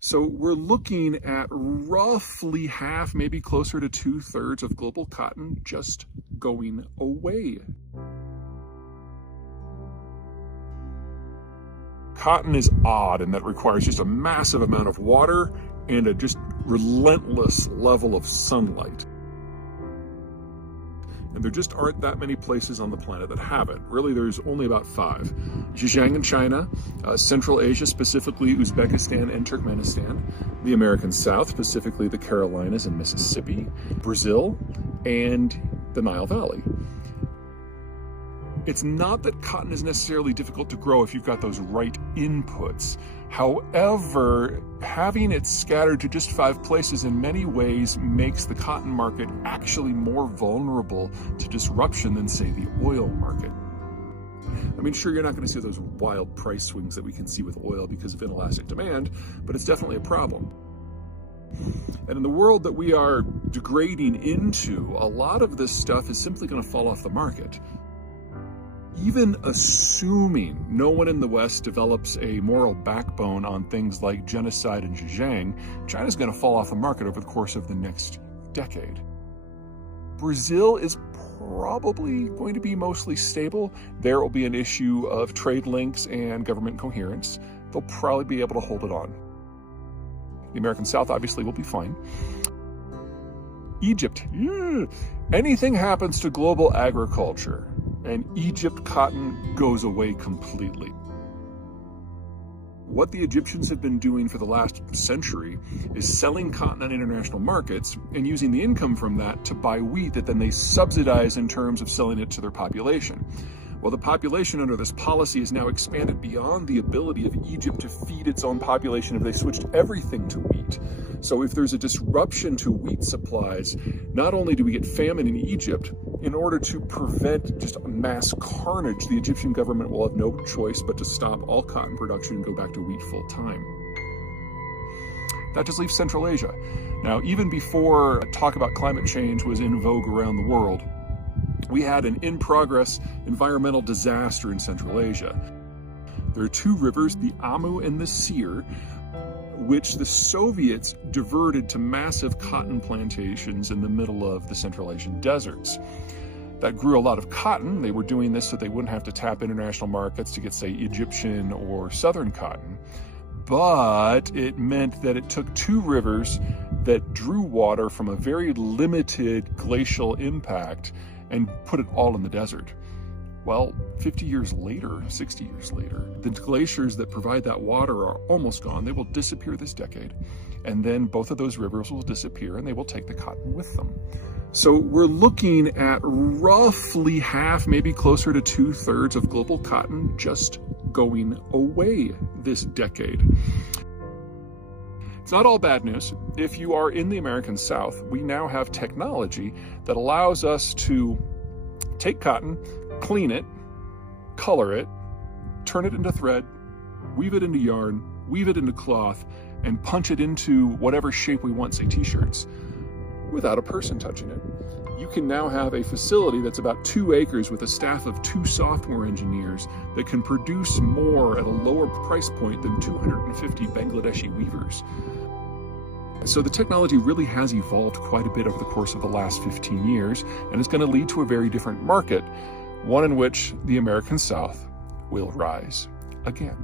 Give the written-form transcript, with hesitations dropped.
So we're looking at roughly half, maybe closer to 2/3 of global cotton just going away. Cotton is odd and that requires just a massive amount of water and a just relentless level of sunlight. And there just aren't that many places on the planet that have it. Really, there's only about 5. Zhejiang in China, Central Asia, specifically Uzbekistan and Turkmenistan, the American South, specifically the Carolinas and Mississippi, Brazil, and the Nile Valley. It's not that cotton is necessarily difficult to grow if you've got those right inputs. However, having it scattered to just 5 places in many ways makes the cotton market actually more vulnerable to disruption than, say, the oil market. I mean, sure, you're not going to see those wild price swings that we can see with oil because of inelastic demand, but it's definitely a problem. And in the world that we are degrading into, a lot of this stuff is simply going to fall off the market. Even assuming no one in the West develops a moral backbone on things like genocide in Zhejiang, China's going to fall off the market over the course of the next decade. Brazil is probably going to be mostly stable. There will be an issue of trade links and government coherence. They'll probably be able to hold it on. The American South obviously will be fine. Egypt, anything happens to global agriculture, and Egypt cotton goes away completely. What the Egyptians have been doing for the last century is selling cotton on international markets and using the income from that to buy wheat that then they subsidize in terms of selling it to their population. Well, the population under this policy is now expanded beyond the ability of Egypt to feed its own population if they switched everything to wheat. So if there's a disruption to wheat supplies, not only do we get famine in Egypt, in order to prevent just mass carnage, the Egyptian government will have no choice but to stop all cotton production and go back to wheat full time. That just leaves Central Asia. Now, even before talk about climate change was in vogue around the world, we had an in-progress environmental disaster in Central Asia. There are 2 rivers, the Amu and the Sir, which the Soviets diverted to massive cotton plantations in the middle of the Central Asian deserts. That grew a lot of cotton. They were doing this so they wouldn't have to tap international markets to get, say, Egyptian or Southern cotton. But it meant that it took 2 rivers that drew water from a very limited glacial impact and put it all in the desert. Well, 50 years later, 60 years later, the glaciers that provide that water are almost gone. They will disappear this decade. And then both of those rivers will disappear and they will take the cotton with them. So we're looking at roughly half, maybe closer to 2/3 of global cotton just going away this decade. It's not all bad news. If you are in the American South, we now have technology that allows us to take cotton, clean it, color it, turn it into thread, weave it into yarn, weave it into cloth, and punch it into whatever shape we want, say t-shirts, without a person touching it. You can now have a facility that's about 2 acres with a staff of 2 software engineers that can produce more at a lower price point than 250 Bangladeshi weavers. So the technology really has evolved quite a bit over the course of the last 15 years, and it's going to lead to a very different market, one in which the American South will rise again.